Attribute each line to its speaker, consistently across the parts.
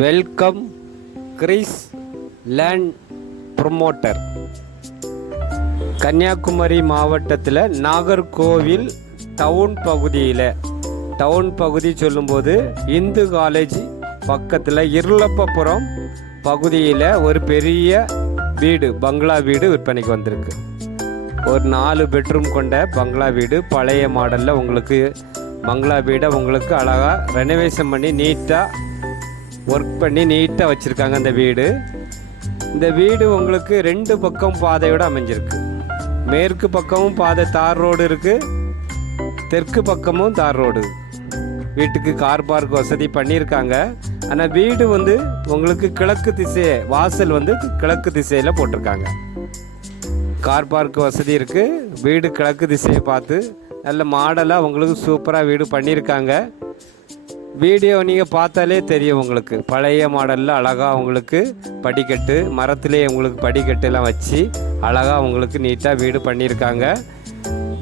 Speaker 1: Welcome Kris land promoter. Kanyakumari மாவட்டத்தில் Nagercoil down பகுதியில் down பகுதி சொல்லும்போது இந்து காலேஜ் பக்கத்தில் இருளப்பபுரம் பகுதியில் ஒரு பெரிய வீடு பங்களா வீடு விற்பனைக்கு வந்திருக்கு. ஒரு நாலு பெட்ரூம் கொண்ட பங்களா வீடு பழைய மாடலில் உங்களுக்கு பங்களா வீடை உங்களுக்கு அழகாக ரெனோவேஷன் பண்ணி நீட்டாக ஒர்க் பண்ணி நீட்டாக வச்சுருக்காங்க அந்த வீடு. இந்த வீடு உங்களுக்கு ரெண்டு பக்கம் பாதையோடு அமைஞ்சிருக்கு. மேற்கு பக்கமும் பாதை தார் ரோடு இருக்குது தெற்கு பக்கமும் தார் ரோடு. வீட்டுக்கு கார் பார்க் வசதி பண்ணியிருக்காங்க. ஆனால் வீடு வந்து உங்களுக்கு கிழக்கு திசையை வாசல் வந்து கிழக்கு திசையில் போட்டிருக்காங்க. கார் பார்க் வசதி இருக்குது வீடு கிழக்கு திசையை பார்த்து நல்ல மாடலாக உங்களுக்கு சூப்பராக வீடு பண்ணியிருக்காங்க. வீடியோ நீங்கள் பார்த்தாலே தெரியும் உங்களுக்கு. பழைய மாடலில் அழகாக உங்களுக்கு படிக்கட்டு மரத்திலே உங்களுக்கு படிக்கட்டுலாம் வச்சு அழகாக உங்களுக்கு நீட்டாக வீடு பண்ணியிருக்காங்க.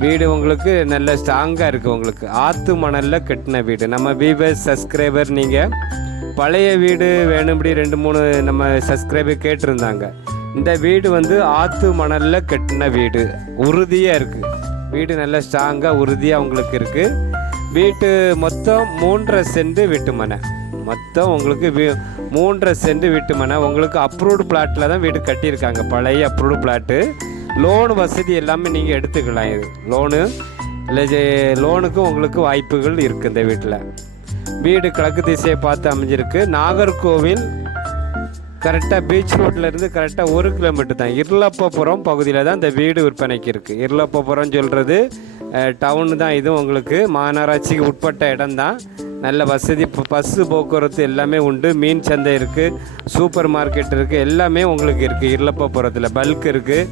Speaker 1: வீடு உங்களுக்கு நல்ல ஸ்ட்ராங்காக இருக்குது உங்களுக்கு. ஆற்று மணலில் கட்டின வீடு. நம்ம விவர்ஸ் சப்ஸ்கிரைபர் நீங்கள் பழைய வீடு வேணும்படி ரெண்டு மூணு நம்ம சப்ஸ்கிரைபர் கேட்டிருந்தாங்க. இந்த வீடு வந்து ஆற்று மணலில் கட்டின வீடு. உறுதியாக இருக்குது வீடு நல்ல ஸ்ட்ராங்காக உறுதியாக உங்களுக்கு இருக்குது வீட்டு மொத்தம் மூன்றரை சென்ட் வீட்டு மனை. மொத்தம் உங்களுக்கு வீ மூன்றரை சென்ட் வீட்டு மனை. உங்களுக்கு அப்ரூவ்டு பிளாட்டில் தான் வீடு கட்டியிருக்காங்க. பழைய அப்ரூவ்டு பிளாட்டு லோன் வசதி எல்லாமே நீங்கள் எடுத்துக்கலாம் இது. லோனு இல்லை லோனுக்கும் உங்களுக்கு வாய்ப்புகள் இருக்குது இந்த வீட்டில் வீடு கிழக்கு திசையை பார்த்து அமைஞ்சிருக்கு. நாகர்கோவில் கரெக்டாக பீச் ரோட்லேருந்து கரெக்டாக ஒரு கிலோமீட்டர் தான். இருளப்பபுரம் பகுதியில் தான் இந்த வீடு விற்பனைக்கு இருக்குது இருளப்பபுரம் சொல்கிறது டவுன் தான் இது உங்களுக்கு. மாநகராட்சிக்கு உட்பட்ட இடம் தான். நல்ல வசதி பஸ்ஸு போக்குவரத்து எல்லாமே உண்டு. மீன் சந்தை இருக்குது சூப்பர் மார்க்கெட் இருக்குது எல்லாமே உங்களுக்கு இருக்குது இருளப்பபுரத்தில் பல்க் இருக்குது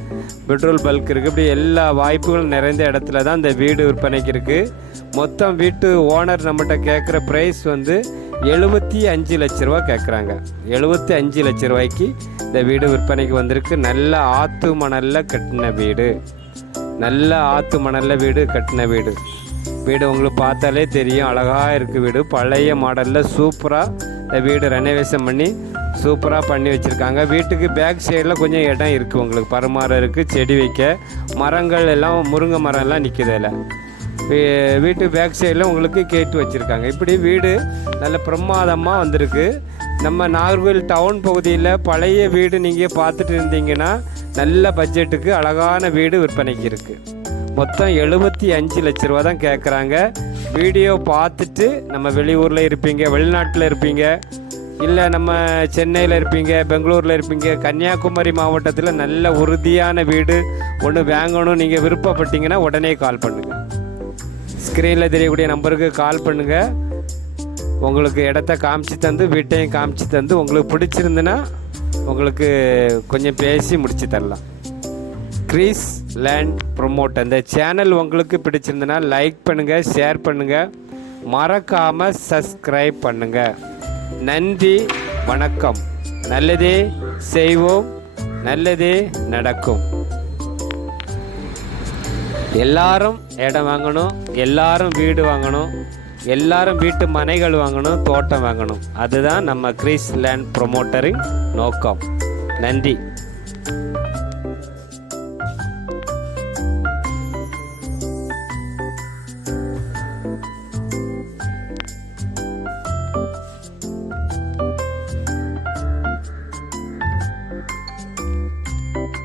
Speaker 1: பெட்ரோல் பல்க் இருக்குது இப்படி எல்லா வாய்ப்புகளும் நிறைந்த இடத்துல தான் இந்த வீடு விற்பனைக்கு இருக்குது மொத்தம் வீட்டு ஓனர் நம்மகிட்ட கேட்குற ப்ரைஸ் வந்து எழுபத்தி அஞ்சு லட்ச ரூபா கேட்குறாங்க எழுபத்தி அஞ்சு லட்ச ரூபாய்க்கு இந்த வீடு விற்பனைக்கு வந்திருக்கு. நல்ல ஆற்று மணலில் கட்டின வீடு. நல்ல ஆற்று மணலில் வீடு கட்டின வீடு. வீடு உங்களுக்கு பார்த்தாலே தெரியும். அழகாக இருக்குது வீடு. பழைய மாடலில் சூப்பராக இந்த வீடு ரெனோவேஷன் பண்ணி சூப்பராக பண்ணி வச்சுருக்காங்க. வீட்டுக்கு பேக் சைடில் கொஞ்சம் இடம் இருக்குது உங்களுக்கு பரமாரம் இருக்குது செடி வைக்க. மரங்கள் எல்லாம் முருங்கை மரம் எல்லாம் நிற்குது வீட்டு பேக் சைடில் உங்களுக்கு கேட்டு வச்சுருக்காங்க. இப்படி வீடு நல்ல பிரமாதமாக வந்திருக்கு. நம்ம நாகர்கோவில் டவுன் பகுதியில் பழைய வீடு நீங்கள் பார்த்துட்டு இருந்தீங்கன்னா நல்ல பட்ஜெட்டுக்கு அழகான வீடு விற்பனைக்கு இருக்குது மொத்தம் எழுபத்தி அஞ்சு லட்ச ரூபா தான் கேட்குறாங்க வீடியோ பார்த்துட்டு நம்ம வெளியூரில் இருப்பீங்க வெளிநாட்டில் இருப்பீங்க இல்லை நம்ம சென்னையில் இருப்பீங்க பெங்களூரில் இருப்பீங்க கன்னியாகுமரி மாவட்டத்தில் நல்ல உறுதியான வீடு ஒன்று வாங்கணும் நீங்கள் விருப்பப்பட்டீங்கன்னா உடனே கால் பண்ணுங்கள் ஸ்க்ரீனில் தெரியக்கூடிய நம்பருக்கு கால் பண்ணுங்கள் உங்களுக்கு இடத்த காமிச்சு தந்து வீட்டையும் காமிச்சு தந்து உங்களுக்கு பிடிச்சிருந்துன்னா உங்களுக்கு கொஞ்சம் பேசி முடிச்சு தரலாம். கிரீஸ் லேண்ட் ப்ரொமோட் அந்த சேனல் உங்களுக்கு பிடிச்சிருந்துன்னா லைக் பண்ணுங்கள் ஷேர் பண்ணுங்கள் மறக்காமல் சப்ஸ்கிரைப் பண்ணுங்கள் நன்றி வணக்கம். நல்லதே செய்வோம் நல்லதே நடக்கும். எல்லாரும் இடம் வாங்கணும் எல்லாரும் வீடு வாங்கணும் எல்லாரும் வீட்டு மனைகள் வாங்கணும் தோட்டம் வாங்கணும். அதுதான் நம்ம கிரீஸ் லேண்ட் ப்ரொமோட்டரின் நோக்கம். நன்றி.